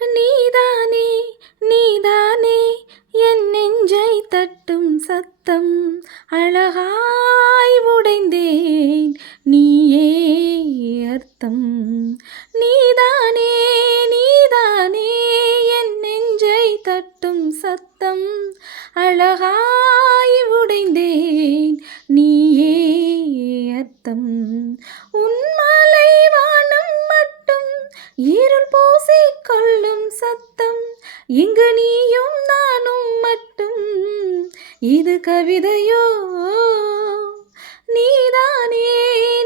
நீதானே நீதானே என் நெஞ்சை தட்டும் சத்தம் அழகாய் உடைந்தேன் நீயே அர்த்தம். நீதானே நீதானே என் நெஞ்சை தட்டும் சத்தம் அழகாய் உடைந்தேன் நீயே அர்த்தம். உன்மலை வானம் மட்டும் இருள் பூசிக்கொள்ளும் சத்தம் இங்கு நீயும் நானும் மட்டும் இது கவிதையோ. நீதானே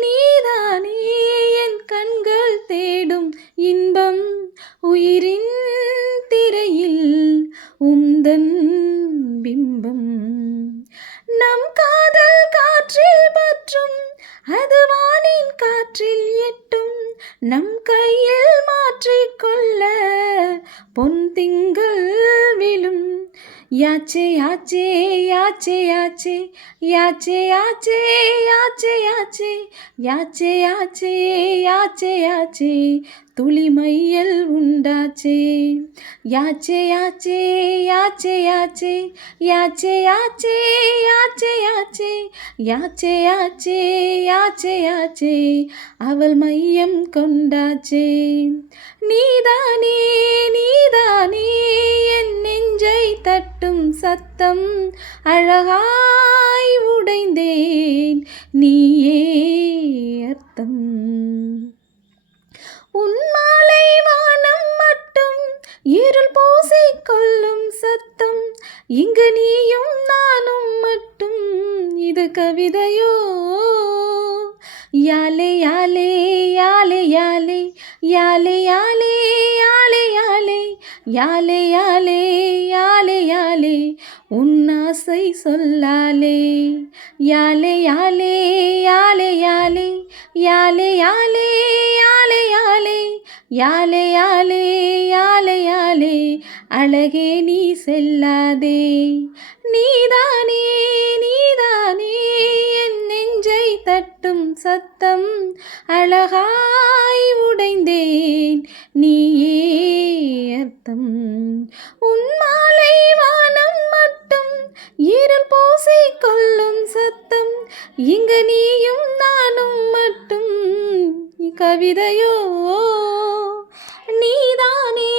நீதானே என் கண்கள் தேடும் இன்பம் உயிரின் திரையில் உந்தன் பிம்பம். நம் காதல் காற்றில் பற்றும் அது வானின் காற்றில் எட்டும் நம் கையில் மாற்றிக்கொள்ள பொன் திங்கள் விழும். யாச்சே யாச்சே யாச்சே யாச்சே யாச்சே யாச்சே யாச்சே யாச்சே யாச்சே யாச்சே யாச்சே யாச்சே துளிமையல் உண்டாச்சே. யாச்சே யாச்சே யாச்சே யாச்சே யாச்சே யாச்சே யாச்சே யாச்சே யாச்சே யாச்சே யாச்சே யாச்சே அவள் மையம் கொண்டாச்சே. நீதானே நீதானே என் நெஞ்சை தட்டும் சத்தம் அழகாய் உடைந்தேன் நீயே அர்த்தம். உன்மாலை வானம் மட்டும் இருள் பூசிக்கொள்ளும் சத்தம் இங்கு நீயும் நானும் மட்டும் இது கவிதையோ. யாலே யாலே யாலே யாலே யாலே யாலே யாலே யாலே யாலே யாலே யாலே யாலே உன் ஆசை சொல்லாலே. யாலே யாலே யாலே யாலே யாலே யாலே யாலே யாலே யாலே யாலே யாலே யாலே அழகே நீ செல்லாதே. நீதானே நீதானே என் நெஞ்சை தட்டும் சத்தம் அழகாய் உடைந்தேன் நீயே அர்த்தம். உன்மாலை வானம் மட்டும் இருள் பூசிக்கொள்ளும் சத்தம் இங்கு நீயும் நானும் மட்டும் கவிதையோ. நீதானே